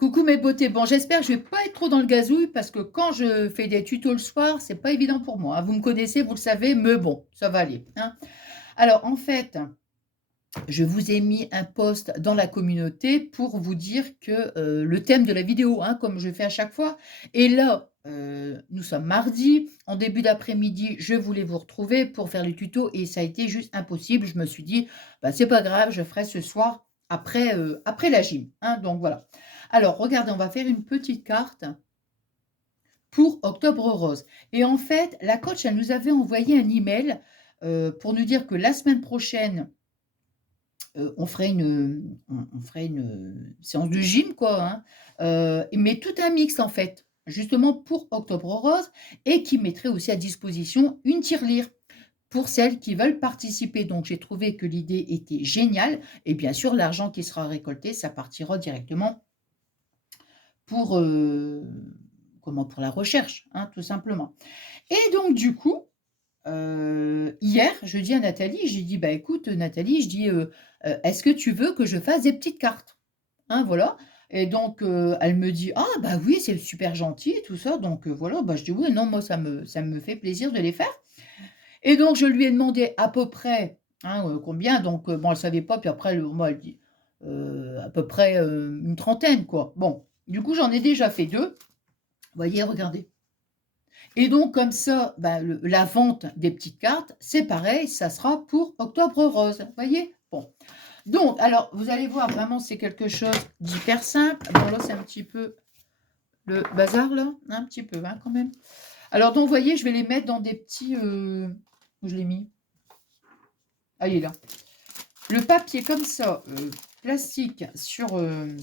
Coucou mes beautés. Bon, j'espère que je vais pas être trop dans le gazouille parce que quand je fais des tutos le soir, c'est pas évident pour moi, hein. Vous me connaissez, vous le savez, mais bon, ça va aller, hein. Alors en fait, je vous ai mis un post dans la communauté pour vous dire que, le thème de la vidéo, hein, comme je fais à chaque fois et là, nous sommes mardi, en début d'après-midi, je voulais vous retrouver pour faire le tuto et ça a été juste impossible. Je me suis dit: «Bah, c'est pas grave, je ferai ce soir après la gym», hein, donc voilà. Alors regardez, on va faire une petite carte pour Octobre Rose et en fait, la coach, elle nous avait envoyé un email, pour nous dire que la semaine prochaine, on ferait on ferait une séance de gym quoi, hein, mais tout un mix en fait, justement pour Octobre Rose et qui mettrait aussi à disposition une tirelire pour celles qui veulent participer. Donc j'ai trouvé que l'idée était géniale et bien sûr l'argent qui sera récolté, ça partira directement pour, comment? Pour la recherche, hein, tout simplement. Et donc du coup, hier, je dis à Nathalie, j'ai dit: «Bah, écoute, Nathalie», je dis, «Est-ce que tu veux que je fasse des petites cartes?» Hein, voilà et donc elle me dit: «Ah bah oui, c'est super gentil et tout ça», donc voilà, bah, je dis: «Oui, non, moi ça me fait plaisir de les faire» et donc je lui ai demandé à peu près, hein, combien donc bon, elle savait pas puis après moi elle dit, à peu près, une trentaine quoi. Bon, du coup, j'en ai déjà fait 2. Vous voyez, regardez. Et donc comme ça, bah, la vente des petites cartes, c'est pareil, ça sera pour Octobre Rose, vous voyez? Bon, donc alors vous allez voir vraiment c'est quelque chose d'hyper simple. Bon là, c'est un petit peu le bazar là, un petit peu, hein, quand même. Alors donc vous voyez, je vais les mettre dans des petits, où je l'ai mis? Ah, il est là. Le papier comme ça, plastique sur le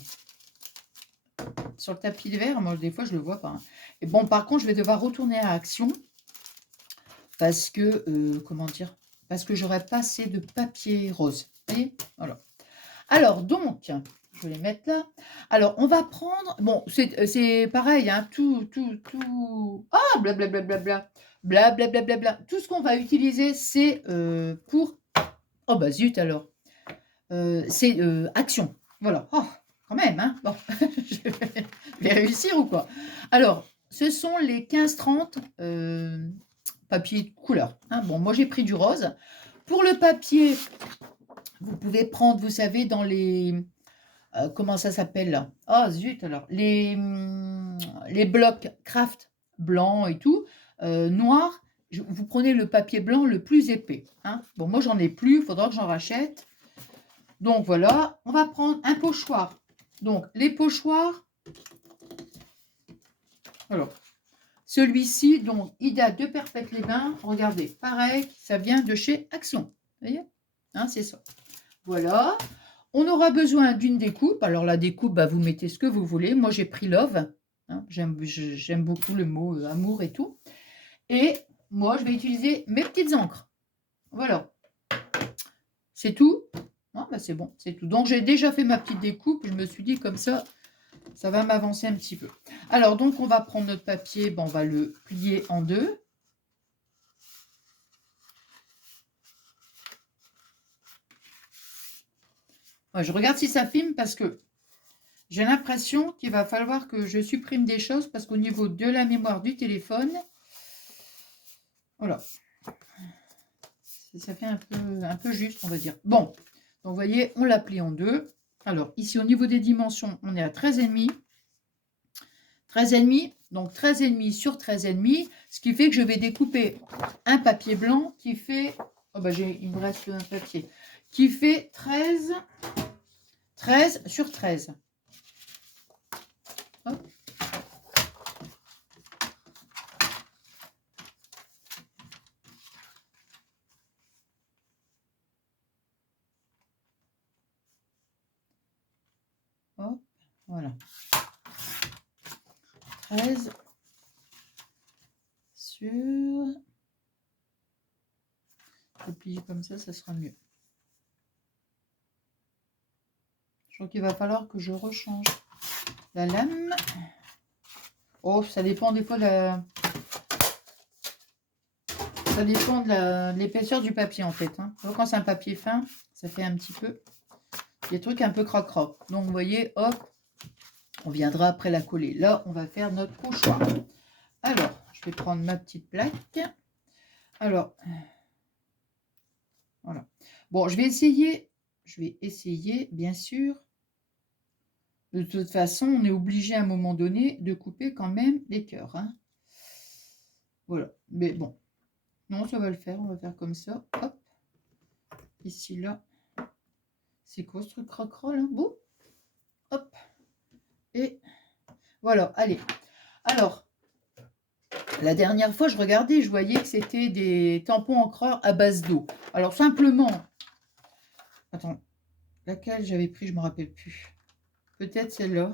tapis de verre, moi des fois je le vois pas, hein. Et bon par contre, je vais devoir retourner à Action parce que, comment dire? Parce que j'aurais pas assez de papier rose. Vous voyez? Voilà. Alors donc, je vais les mettre là. Alors on va prendre bon, c'est pareil, hein, tout ah blablabla, blablabla. Tout ce qu'on va utiliser, c'est, pour oh bah zut alors, c'est, Action. Voilà. Oh, quand même, hein. Bon, je vais réussir ou quoi? Alors, ce sont les 15-30, papier de couleur, hein. Bon, moi j'ai pris du rose. Pour le papier, vous pouvez prendre, vous savez, dans les, comment ça s'appelle là? Ah zut alors, les blocs Kraft blancs et tout, noirs. Vous prenez le papier blanc le plus épais, hein. Bon, moi j'en ai plus, il faudra que j'en rachète. Donc voilà, on va prendre un pochoir. Donc les pochoirs, alors celui-ci, donc il date de Perpète-les-Bains. Regardez, pareil, ça vient de chez Action. Vous voyez? Hein, c'est ça. Voilà. On aura besoin d'une découpe. Alors la découpe, bah, vous mettez ce que vous voulez. Moi, j'ai pris Love, hein. J'aime beaucoup le mot, amour et tout et moi, je vais utiliser mes petites encres. Voilà. C'est tout? Ah bah, c'est bon, c'est tout. Donc j'ai déjà fait ma petite découpe. Je me suis dit comme ça va m'avancer un petit peu. Alors donc on va prendre notre papier, ben, on va le plier en deux. Ouais, je regarde si ça filme parce que j'ai l'impression qu'il va falloir que je supprime des choses parce qu'au niveau de la mémoire du téléphone, voilà, ça fait un peu juste, on va dire. Bon, donc vous voyez, on l'a plié en deux. Alors ici, au niveau des dimensions, on est à 13,5. 13,5, donc 13,5 sur 13,5, ce qui fait que je vais découper un papier blanc qui fait, oh bah il me reste un papier, qui fait 13 sur 13. Hop. Hop, voilà. 13 sur... Je vais plier comme ça sera mieux. Je crois qu'il va falloir que je rechange la lame. Oh, ça dépend des fois ça dépend de l'épaisseur du papier en fait, hein. Quand c'est un papier fin, ça fait un petit peu des trucs un peu croc-croc. Donc vous voyez, hop, On viendra après la coller. Là, on va faire notre pochoir. Alors, je vais prendre ma petite plaque. Alors, voilà. Bon, je vais essayer, bien sûr. De toute façon, on est obligé à un moment donné de couper quand même les cœurs. Hein. Voilà. Mais bon, non, ça va le faire. On va faire comme ça. Hop. Ici, là. C'est quoi ce truc crocra là? Bon. Hop. Et voilà. Allez. Alors, la dernière fois, je regardais, je voyais que c'était des tampons encreurs à base d'eau. Alors, simplement... Attends. Laquelle j'avais pris, je ne me rappelle plus. Peut-être celle-là.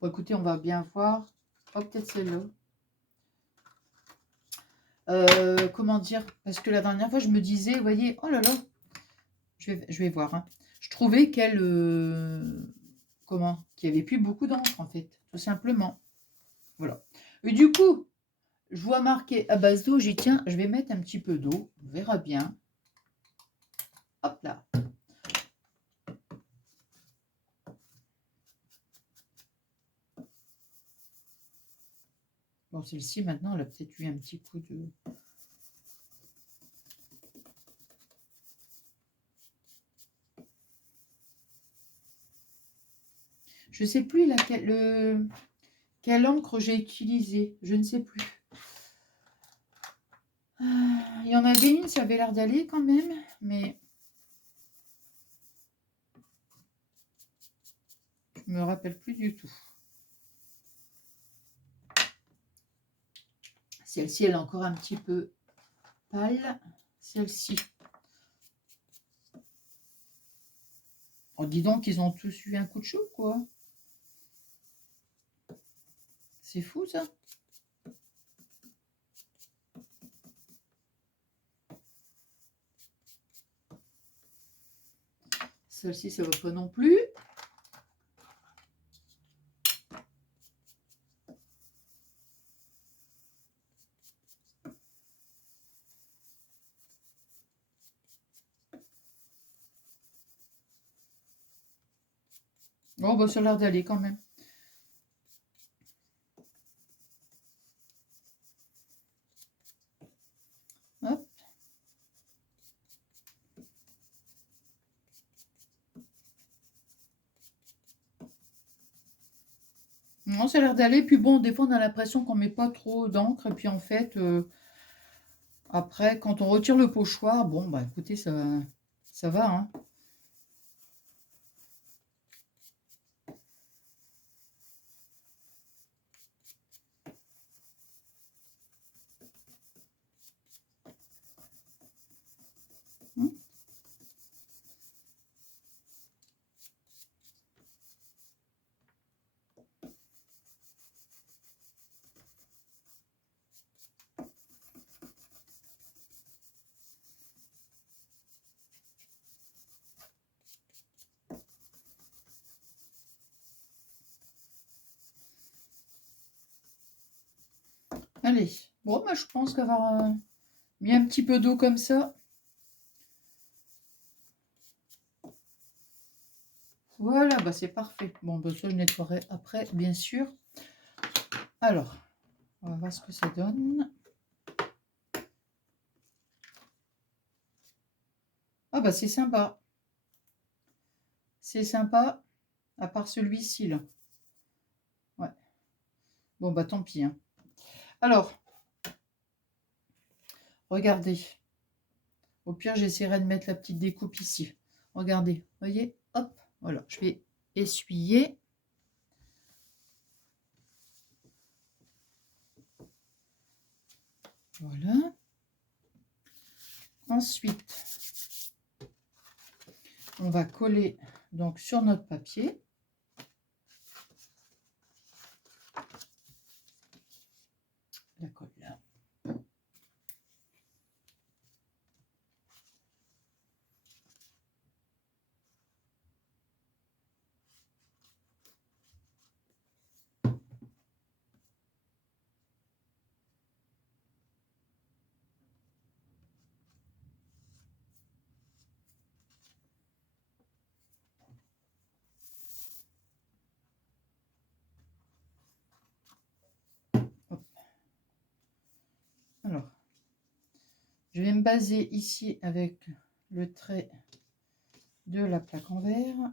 Bon, écoutez, on va bien voir. Oh, peut-être celle-là. Comment dire? Parce que la dernière fois, je me disais, vous voyez, oh là là, je vais voir. Hein. Je trouvais qu'elle, qu'il n'y avait plus beaucoup d'encre, en fait, tout simplement. Voilà. Et du coup, je vois marqué à base d'eau, j'y tiens, je vais mettre un petit peu d'eau, on verra bien. Hop là. Bon, celle-ci, maintenant, elle a peut-être eu un petit coup de... Je ne sais plus laquelle, quelle encre j'ai utilisé. Je ne sais plus. Il y en avait une, ça avait l'air d'aller quand même. Mais je ne me rappelle plus du tout. Celle-ci, elle est encore un petit peu pâle. Celle-ci. Oh, dis donc, ils ont tous eu un coup de chaud, quoi. C'est fou, ça. Celle-ci, ça va pas non plus. Bon, bah, ça a l'air d'aller quand même. Hop. Non, ça a l'air d'aller. Puis bon, des fois, on a l'impression qu'on met pas trop d'encre. Et puis en fait, après, quand on retire le pochoir, bon, bah écoutez, ça va, hein. Allez. Bon, bah, je pense qu'avoir mis un petit peu d'eau comme ça. Voilà, bah c'est parfait. Bon, bah, ça, je nettoierai après, bien sûr. Alors, on va voir ce que ça donne. Ah, bah c'est sympa. C'est sympa, à part celui-ci, là. Ouais. Bon, bah tant pis. Hein. Alors, regardez. Au pire, j'essaierai de mettre la petite découpe ici. Regardez, voyez, hop, voilà. Je vais essuyer. Voilà. Ensuite, on va coller donc sur notre papier. La colle là. Je vais me baser ici avec le trait de la plaque en verre.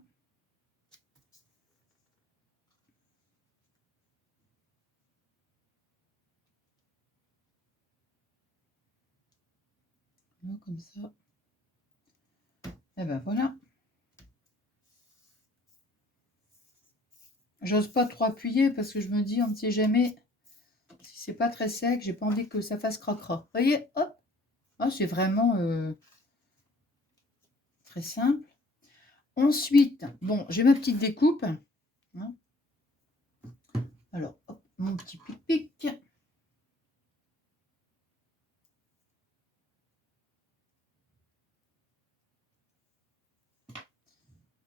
Comme ça. Et ben voilà. J'ose pas trop appuyer parce que je me dis, on ne sait jamais si c'est pas très sec. J'ai pas envie que ça fasse cracra. Vous voyez, hop. Ah, c'est vraiment très simple. Ensuite, bon, j'ai ma petite découpe. Hein. Alors, hop, mon petit pic-pic.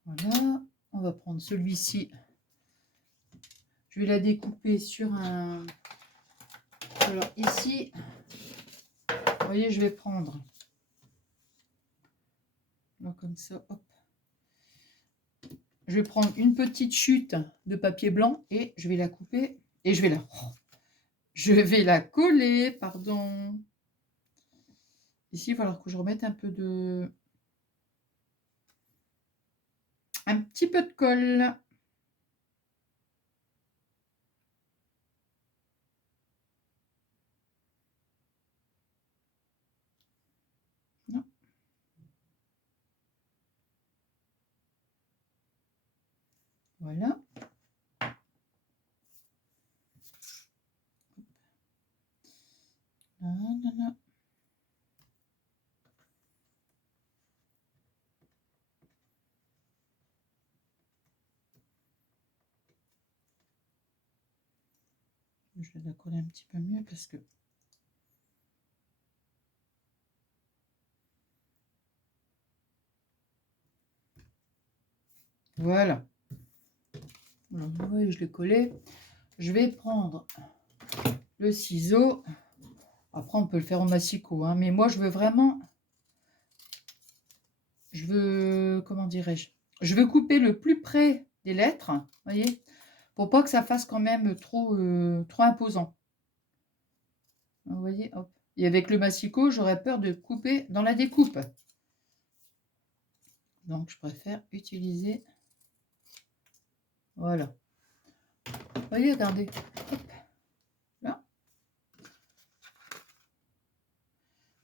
Voilà, on va prendre celui-ci. Je vais la découper sur un... Alors ici, vous voyez, je vais prendre... Donc, comme ça, hop. Je vais prendre une petite chute de papier blanc et je vais la couper. Et je vais la... Je vais la coller, pardon. Ici, il va falloir que je remette un peu de... Un petit peu de colle. Non. Voilà. Voilà. Je vais la coller un petit peu mieux parce que... Voilà. Alors, vous voyez, je l'ai collé. Je vais prendre le ciseau. Après, on peut le faire au massicot, hein, mais moi, je veux vraiment... Je veux... Comment dirais-je? Je veux couper le plus près des lettres, vous voyez, pour pas que ça fasse quand même trop, trop imposant. Vous voyez, hop. Et avec le massicot, j'aurais peur de couper dans la découpe. Donc, je préfère utiliser... Voilà. Vous voyez, regardez. Hop. Là.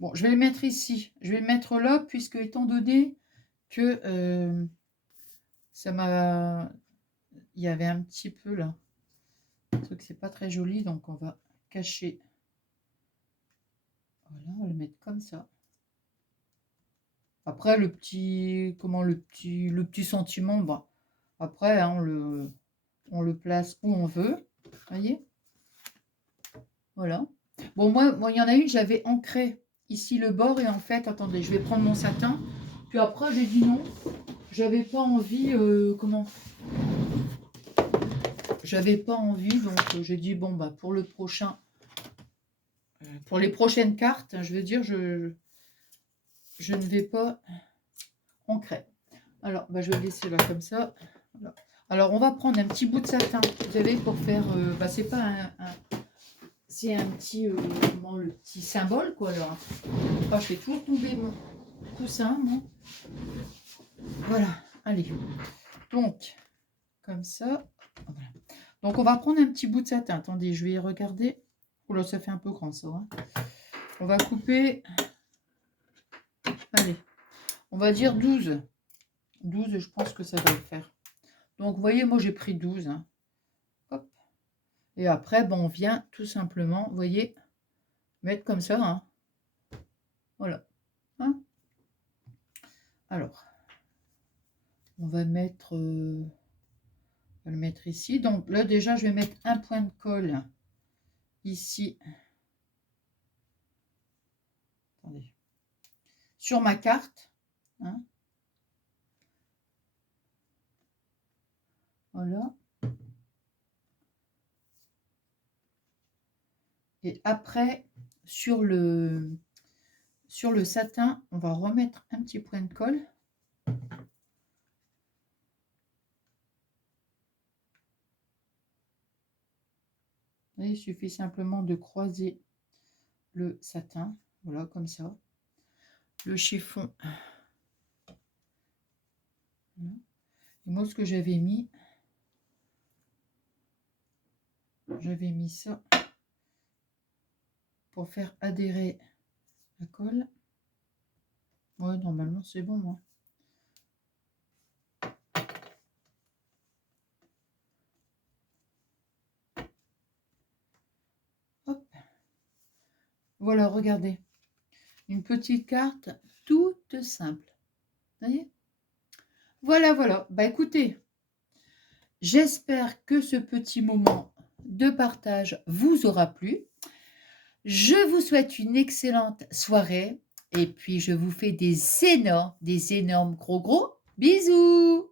Bon, je vais le mettre ici. Je vais le mettre là, puisque étant donné que ça m'a... Il y avait un petit peu là. Le truc, c'est pas très joli, donc on va cacher. Voilà, on va le mettre comme ça. Après, le petit... Comment le petit sentiment, bah, après, hein, on le place où on veut. Voyez? Voilà. Bon, moi, il y en a une, j'avais ancré ici le bord, et en fait, attendez, je vais prendre mon satin. Puis après, j'ai dit non. J'avais pas envie, comment? J'avais pas envie, donc j'ai dit bon, bah, pour le prochain, pour les prochaines cartes, je veux dire, je ne vais pas ancrer. Alors, bah, je vais laisser là comme ça. Voilà. Alors, on va prendre un petit bout de satin, vous savez, pour faire, bah, c'est pas c'est un petit, comment, le petit symbole, quoi, là. Ah, je fais toujours tomber mon coussin, moi. Voilà, allez. Donc, comme ça. Voilà. Donc, on va prendre un petit bout de satin. Attendez, je vais regarder. Oula, ça fait un peu grand, ça. Hein. On va couper. Allez, on va dire 12. 12, je pense que ça va le faire. Donc, vous voyez, moi, j'ai pris 12. Hein. Hop. Et après, bon, on vient tout simplement, vous voyez, mettre comme ça. Hein. Voilà. Hein. Alors, on va mettre... le mettre ici. Donc là, déjà, je vais mettre un point de colle ici. Attendez. Sur ma carte. Hein. Voilà. Et après, sur le satin, on va remettre un petit point de colle. Et il suffit simplement de croiser le satin. Voilà, comme ça. le chiffon. Voilà. Et moi, ce que j'avais mis ça pour faire adhérer la colle. Ouais, normalement, c'est bon, moi. Hop. Voilà, regardez. Une petite carte toute simple. Vous voyez? Voilà, voilà. Bah écoutez, j'espère que ce petit moment de partage vous aura plu. Je vous souhaite une excellente soirée et puis je vous fais des énormes gros bisous.